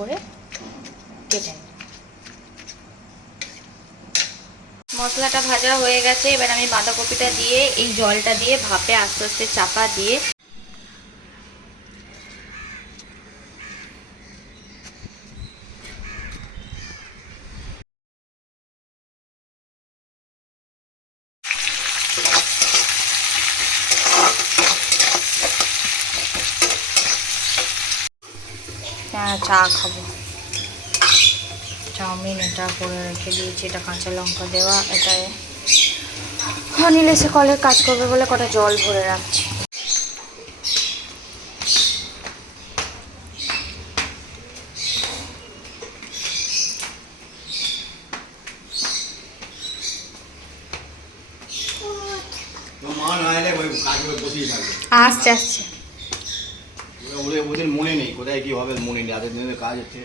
করে কেটে নিই। মশলাটা ভাজা হয়ে গেছে, এবার আমি বাঁধাকপিটা দিয়ে, এই জলটা দিয়ে ভাপে আস্তে আস্তে চাপা দিয়ে হ্যাঁ চা খাব। চাউমিন এটা করে রেখে দিয়েছি এটা কাঁচা লঙ্কা দেওয়া এটায় অনিল এসে কলে কাজ করবে বলে কটা জল ভরে রাখছি। আসছে আসছে ওরা- ওদের ওদের মনে নেই কোথায় কি হবে মনে নেই রাতের দিনের কাজ হচ্ছে।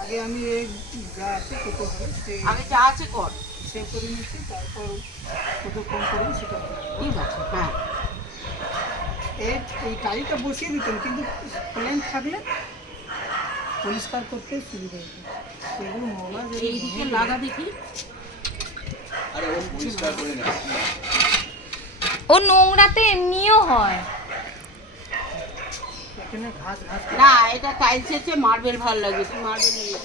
আগে আমি এই যা আছে কত আগে যা আছে কর। সেভ করে নিচ্ছি তারপর কত কম করব সেটা ঠিক আছে হ্যাঁ। এই টাইটা বসিয়ে দিতেন কিন্তু প্লেন থাকলে পরিষ্কার করতে সুবিধা হতো। সেগুলো এইদিকে লাগা দেখি। আরে ও পরিষ্কার করে না। ও নোংরা তো এমনিও হয়। এখানে ঘাস ঘাস না এটা টাইলসের চেয়ে মার্বেল ভালো লাগে। তুই মার্বেল নিয়ে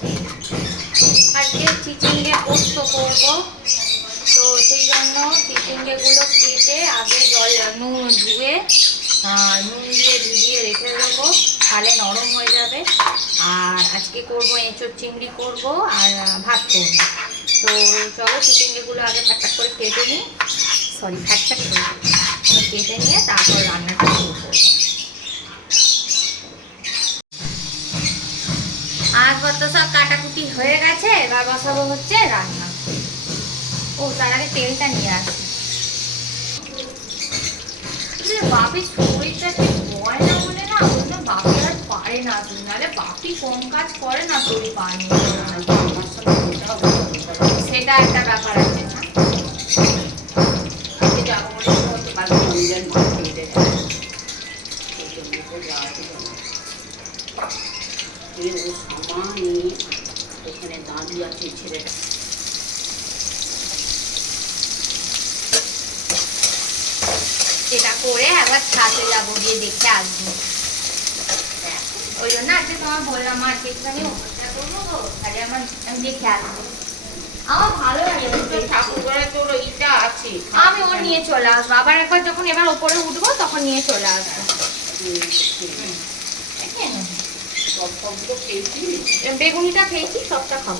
আজকে চিচিঙ্গে পোস্ত করব। তো সেই জন্য চিচিঙ্গেগুলো কেটে আগে জল নুন ধুয়ে নুন দিয়ে ভিজিয়ে রেখে দেবো, তাহলে নরম হয়ে যাবে। আর আজকে করব এঁচোর চিংড়ি করব আর ভাত করব। তো চলো চিংড়িগুলো আগে ফ্যাটফ্যাট করে কেটে নিই। সরি ফ্যাটফ্যাট করে কেটে নিয়ে তারপর রান্নাটা করব। আর সব কাটাকুটি হয়ে গেছে, এবার বসাবো হচ্ছে রান্না। ও, তার আগে তেলটা নিয়ে আসি। আসলে হয় না না। না না সেটা একটা ব্যাপার আছে না আজকে যাব বলে তো হয়তো কালকে রমজান মাছ খেয়ে দেবে এই জন্য তো যাওয়া ছিল না। এই ও সামা নিয়ে এখানে দাঁড়িয়ে আছে এই ছেলেটা এটা করে একবার ছাদে যাব গিয়ে দেখে আসব। ওই জন্য আজকে তোমার বললাম আজকে একটুখানি অনুষ্ঠান করব তো তাহলে আমার আমি দেখে আসব। আমার ভালো লাগে তো ঠাকুর ঘরে তোর ইটা আছে। আমি ওর নিয়ে চলে আসব। আবার একবার যখন এবার ওপরে উঠবো তখন নিয়ে চলে আসব। বেগুনিটা খেয়েছি সবটা খাব।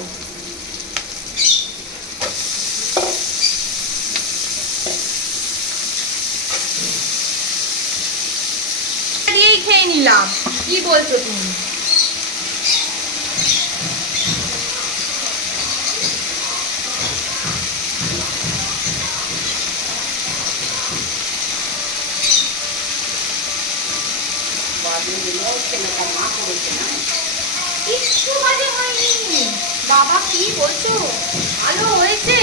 খেয়ে নিলাম। কি বলছো তুমি? বাবা কি বলছো? ভালো হয়েছে?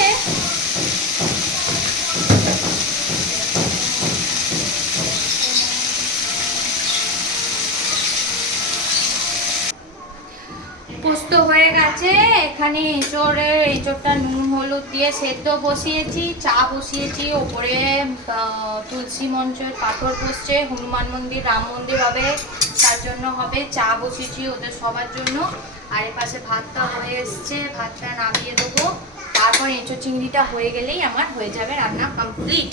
গেছে এখানে এঁচড়ে, এঁচড়টা নুন, হলুদ দিয়ে সেদ্ধ বসিয়েছি, চা বসিয়েছি, ওপরে তুলসী মঞ্চের পাথর বসছে, হনুমান মন্দির, রাম মন্দির হবে, তার জন্য হবে চা বসিয়েছি ওদের সবার জন্য। আর এ পাশে ভাতটা হয়ে এসছে, ভাতটা নামিয়ে দেবো। তারপর এঁচড় চিংড়িটা হয়ে গেলেই আমার হয়ে যাবে রান্না কমপ্লিট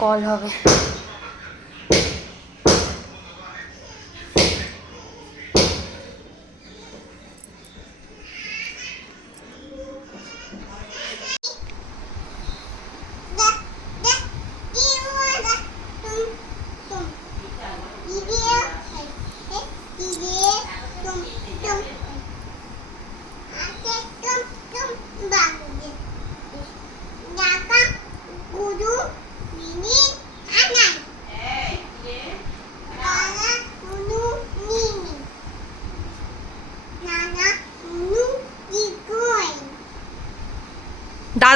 কল হবে।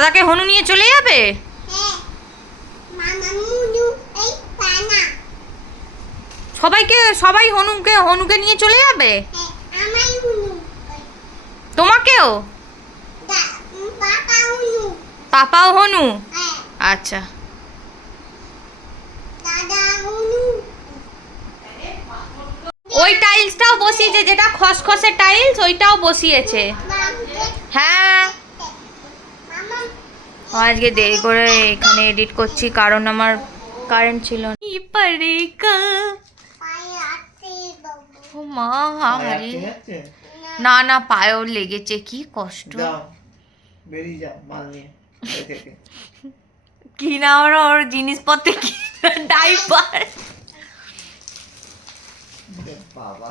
দাদাকে হনু নিয়ে চলে যাবে? সবাইকে, সবাই হনুকে হনুকে নিয়ে চলে যাবে? তোমাকেও? পাপাও হনু? আচ্ছা। ওই টাইলসটাও বসিয়েছে, যেটা খসখসে টাইলস ওইটাও বসিয়েছে। হ্যাঁ। আজকে দেরি করে এখানে এডিট করছি কারণ আমার কারেন্ট ছিল না ই পড়েগা। ও মা আরে না না পায়েও লেগেছে কি কষ্ট যাও বেরিয়ে যাও মাল নিয়ে বাড়ি থেকে কি না ওর ওর জিনিসপত্রে কি ডাইপার বাবা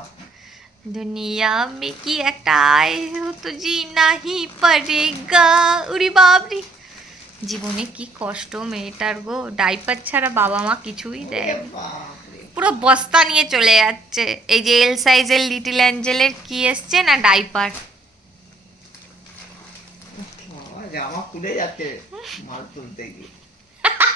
दुनिया में की একটা আয় हो তো জি নাহি পড়েগা উরি বাবরি জীবনে কি কষ্ট মেয়েটার গো? ডাইপার ছাড়া বাবা মা কিছুই দেয় পুরো বস্তা নিয়ে চলে যাচ্ছে। এই যে এল সাইজের লিটিল অ্যাঞ্জেলের কি এসছে না ডাইপার? জামা খুলে যাচ্ছে মাল তুলতে গিয়ে।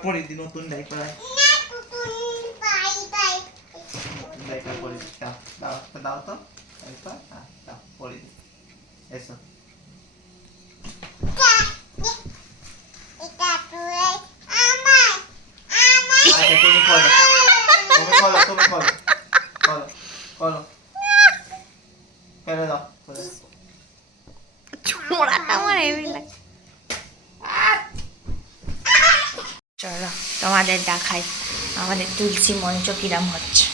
একটা ডাইপার পরে দি নতুন ডাইপার আয় ডাইপার পরে দি দাও দাও একটা দাও তো ডাইপার হ্যাঁ দাও পরে দি এসো আচ্ছা তুমি করো তুমি করো তুমি করো করো করো ফেলে দাও ফেলে দাও। ছোড়াটা আমার হেভি লাগে চলো তোমাদের দেখাই আমাদের তুলসী মঞ্চ কিরাম হচ্ছে।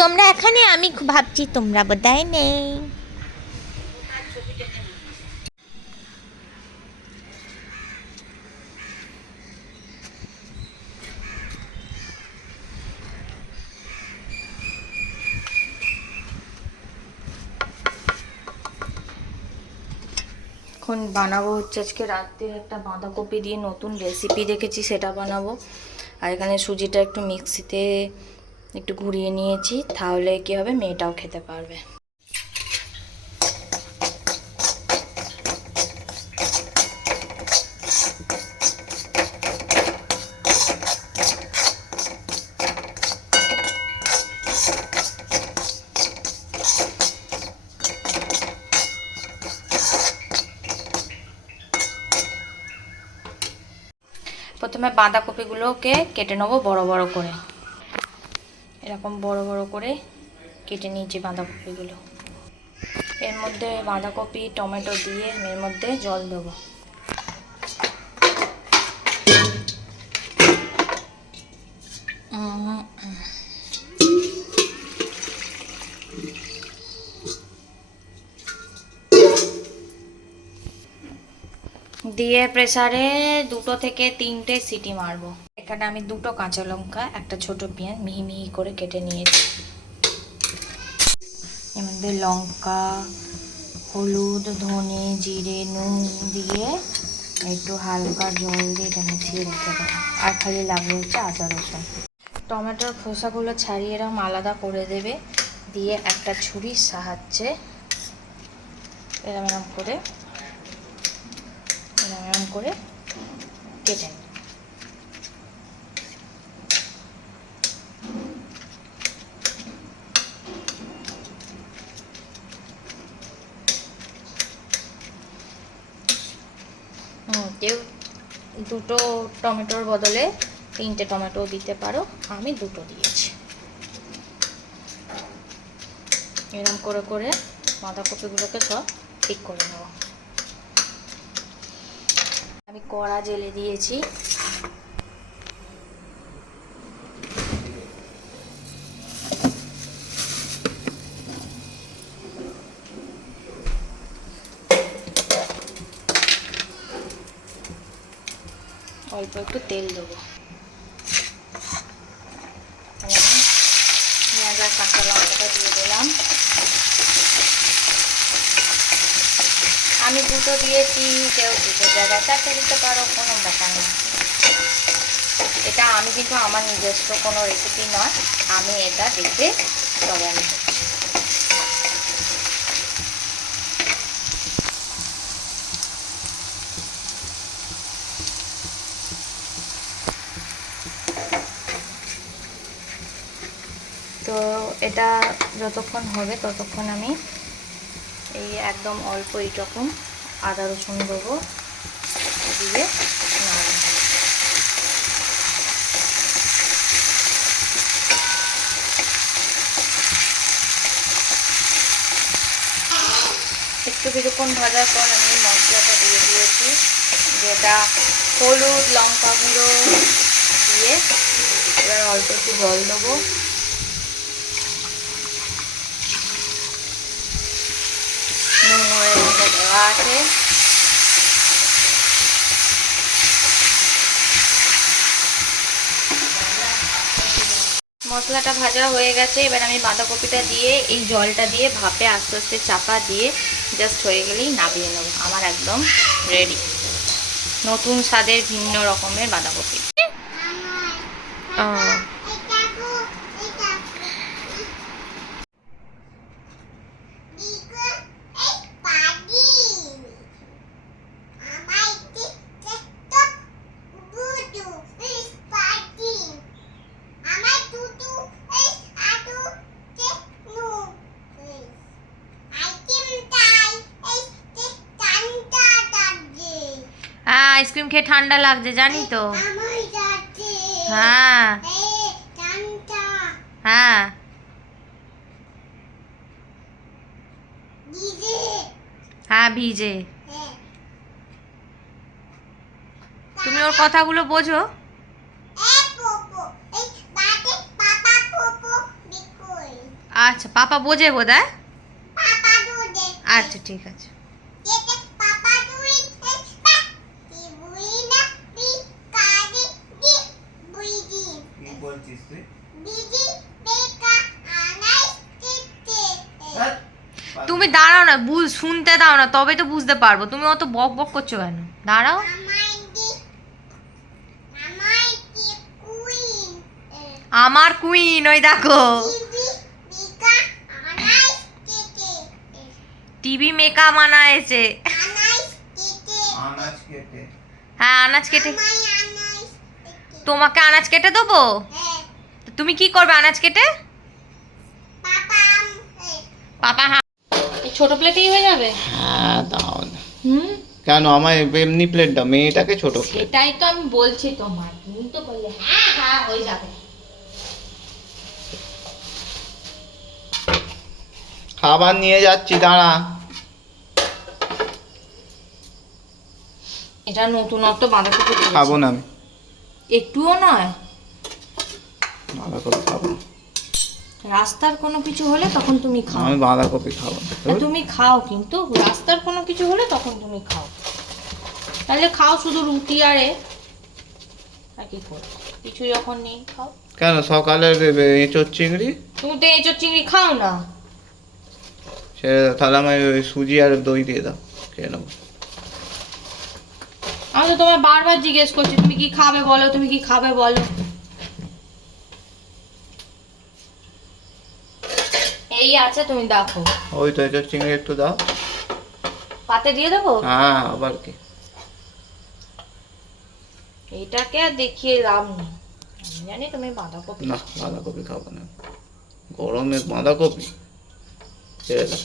তোমরা এখানে? আমি ভাবছি তোমরা বোধহয় নেই। এখন বানাবো হচ্ছে আজকে রাত্রে একটা বাঁধাকপি দিয়ে নতুন রেসিপি দেখেছি, সেটা বানাবো। আর এখানে সুজিটা একটু মিক্সিতে একটু ঘুরিয়ে নিয়েছি, তাহলে কী হবে, মেয়েটাও খেতে পারবে। বাঁধাকপিগুলোকে কেটে নেব বড় বড় করে। এরকম বড় বড় করে কেটে নিয়েছি বাঁধাকপিগুলো। এর মধ্যে বাঁধাকপি, টমেটো দিয়ে এর মধ্যে জল দেবো। দিয়ে প্রেসারে দুটো থেকে তিনটে সিটি মারবো। এখানে আমি দুটো কাঁচা লঙ্কা, একটা ছোট পেঁয়াজ মিহি মিহি করে কেটে নিয়েছি। এর মধ্যে লঙ্কা, হলুদ, ধনে, জিরে, নুন দিয়ে একটু হালকা জল দিয়ে এটা মিশিয়ে রেখে দেবো। আর খালি লাগবে হচ্ছে আদা রসুন। টমেটোর খোসাগুলো ছাড়িয়ে এরম আলাদা করে দেবে, দিয়ে একটা ছুরির সাহায্যে এরম এরম করে এরম এরম করে কেটে। হুম, কেউ দুটো টমেটোর বদলে তিনটে টমেটো দিতে পারো আমি দুটো দিয়েছি এরকম করে করে বাঁধাকপিগুলোকে সব ঠিক করে নেব আমি কড়া জেলে দিয়েছি। অল্প একটু তেল দেবো এখানে আমি পেঁয়াজ আর কাঁচা লঙ্কাটা দিয়ে দিলাম আমি দুটো দিয়েছি, কেউ দুটো জায়গায় চারটে দিতে পারো, কোনো ব্যাপার না এটা আমি কিন্তু আমার নিজস্ব কোনো রেসিপি নয়, আমি এটা দেখে তবে আমি। তো এটা যতক্ষণ হবে ততক্ষণ আমি এই একদম অল্প এইরকম আদা রসুন দেবো দিয়ে। একটু কিছুক্ষণ ভাজার পর আমি মশলাটা দিয়ে দিয়েছি, যেটা হলুদ, লঙ্কা গুঁড়ো দিয়ে এবার অল্প একটু জল দেবো নুন এর মধ্যে দেওয়া মশলাটা ভাজা হয়ে গেছে, এবার আমি বাঁধাকপিটা দিয়ে, এই জলটা দিয়ে ভাপে আস্তে আস্তে চাপা দিয়ে জাস্ট হয়ে গেলেই নামিয়ে নেব, আমার একদম রেডি নতুন স্বাদের ভিন্ন রকমের বাঁধাকপি। আইসক্রিম খেয়ে ঠান্ডা লাগছে জানি তো। হ্যাঁ। হ্যাঁ। হ্যাঁ ভিজে। তুমি ওর কথাগুলো বোঝো। আচ্ছা পাপা বোঝে বোধ আচ্ছা ঠিক আছে। বলছিস তুই তুমি দাঁড়াও না বুঝ শুনতে দাও না তবে তো বুঝতে পারব। তুমি অত বক বক করছ কেন? দাঁড়াও। আমার কুইন ওই দেখো। টিভি মেকা মানা কেটে। হ্যাঁ আনাজ কেটে। তোমাকে আনাজ কেটে দেবো? তো তুমি কি করবে আনাজ কেটে? পাপা ছোট প্লেটেই হয়ে যাবে? হ্যাঁ দাও। হুম? কেন? আমার এমনি প্লেট দাও মেয়েটাকে ছোট প্লেট সেটাই তো আমি বলছি তোমার তুমি তো বললে হ্যাঁ হ্যাঁ হয়ে যাবে। খাবার নিয়ে যাচ্ছি দাঁড়া। এটা নতুনত্ব বাঁধাকপি। খাব না আমি। একটুও নয়? বাঁধাকপি খাব। না রাস্তার কোনো কিছু হলে তখন তুমি খাও। আমি বাঁধাকপি খাব। তুমি খাও কিন্তু রাস্তার কোনো কিছু হলে তখন তুমি খাও। তাহলে খাও শুধু রুটি আর এ। আর কি করো কিছু যখন নেই খাও। কেন সকালে এঁচোর চিংড়ি? তুমি তো এঁচোর চিংড়ি খাও না। সে তাহলে আমি ওই সুজি আর দই দিয়ে দাও খেয়ে নেব। আমি তো তোমায় বারবার জিজ্ঞেস করছি তুমি কি খাবে বলো তুমি কি খাবে বলো। এই আছে তুমি দেখো। ওই তো এঁচোর চিংড়ি একটু দাও। পাতে দিয়ে দেবো? হ্যাঁ আবার কি? এইটাকে আর দেখিয়ে লাভ নেই। জানি তুমি বাঁধাকপি। না বাঁধাকপি খাব না। গরমে বাঁধাকপি? ছেড়ে দাও।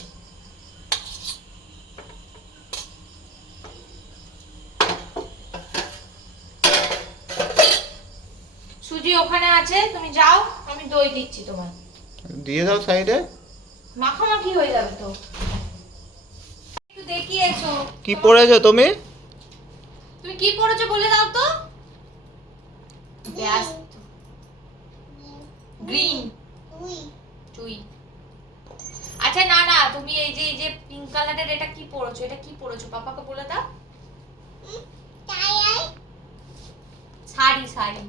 সুজি ওখানে আছে তুমি যাও আমি দই দিচ্ছি তোমার দিয়ে দাও সাইডে। মাখামাখি হয়ে যাবে তো। একটু দেখিয়েছো। কি পড়েছো তুমি? তুমি কি পড়েছো বলে দাও তো। ব্যস্ত। গ্রিন। চুই। আচ্ছা না না তুমি এই যে এই যে পিঙ্ক কালারের এটা কি পড়েছো? এটা কি পড়েছো? পাপাকে বলে দাও। শাড়ি শাড়ি।